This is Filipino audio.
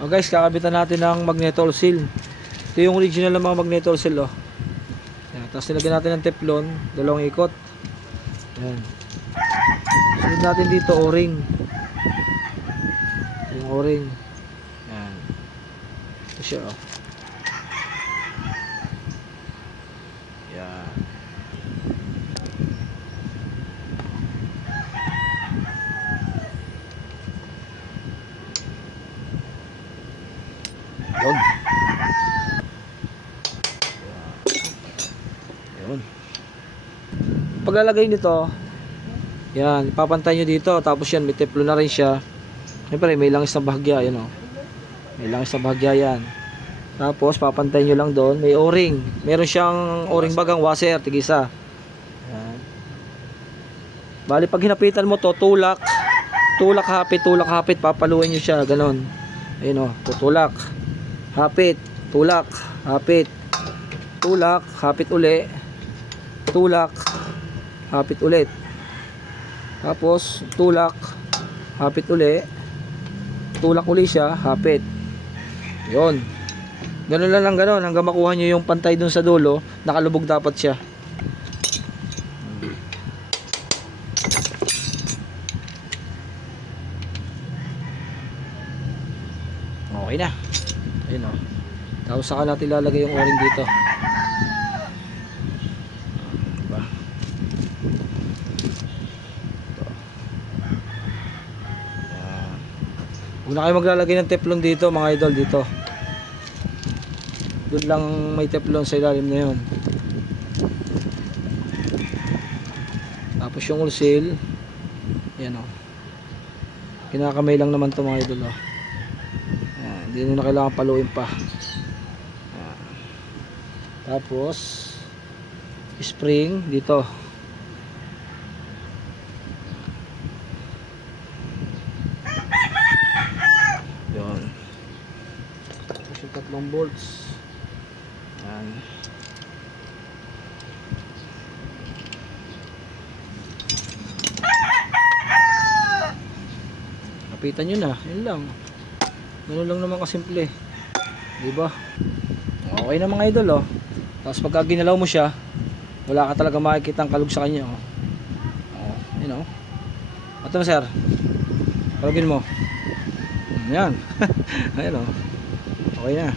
O guys, kakabitan natin ng magneto seal. Ito yung original ng mga magneto seal, oh. Yan, tapos nilagyan natin ng teflon, dalawang ikot. Yan. Sunod natin dito o-ring. Yung o-ring. Yan. Ito siya, oh. Yan. Yun. Yun. Paglalagay nito, yan, ipapantay nyo dito. Tapos yan, may teflon na rin siya. Siyempre, may langis na bahagya. Yan, oh. May langis na bahagya yan. Tapos, papantay nyo lang doon. May o-ring. Meron siyang o-ring bagang washer. Tigisa. Yan. Bali, pag hinapitan mo to, tulak. Tulak, hapit, tulak, hapit. Papaluin nyo siya. Ganon. Ayun, oh. Tutulak. Hapit. Tulak. Hapit. Tulak. Hapit uli. Tulak. Hapit ulit. Tapos, tulak. Hapit uli. Tulak uli siya. Hapit. Yun. Ganun lang ganon. Hanggang makuha nyo yung pantay dun sa dulo. Nakalubog dapat siya. Okay na. Ayun, o. Tapos saka natin ilalagay yung o-ring dito. Diba? Huwag na kayo maglalagay ng teflon dito, mga idol, dito. Doon lang may teflon sa ilalim na yun. Tapos yung oil seal, yan, o. Kinakamay lang naman to, mga idol, o. Yan, hindi nyo na kailangan paluin pa. Yan. Tapos spring dito. Yan. Tapos yung tatlong bolts. Yan. Kapitan nyo na, yun lang. Ganun lang naman kasimple, diba? Okay na, mga idol, oh. Tapos pagka ginalaw mo siya, wala ka talaga makikita ang kalug sa kanya, oh. Oh, yun, oh. Ito na, sir. Kalugin mo. Yan. Ayan, oh. Okay na.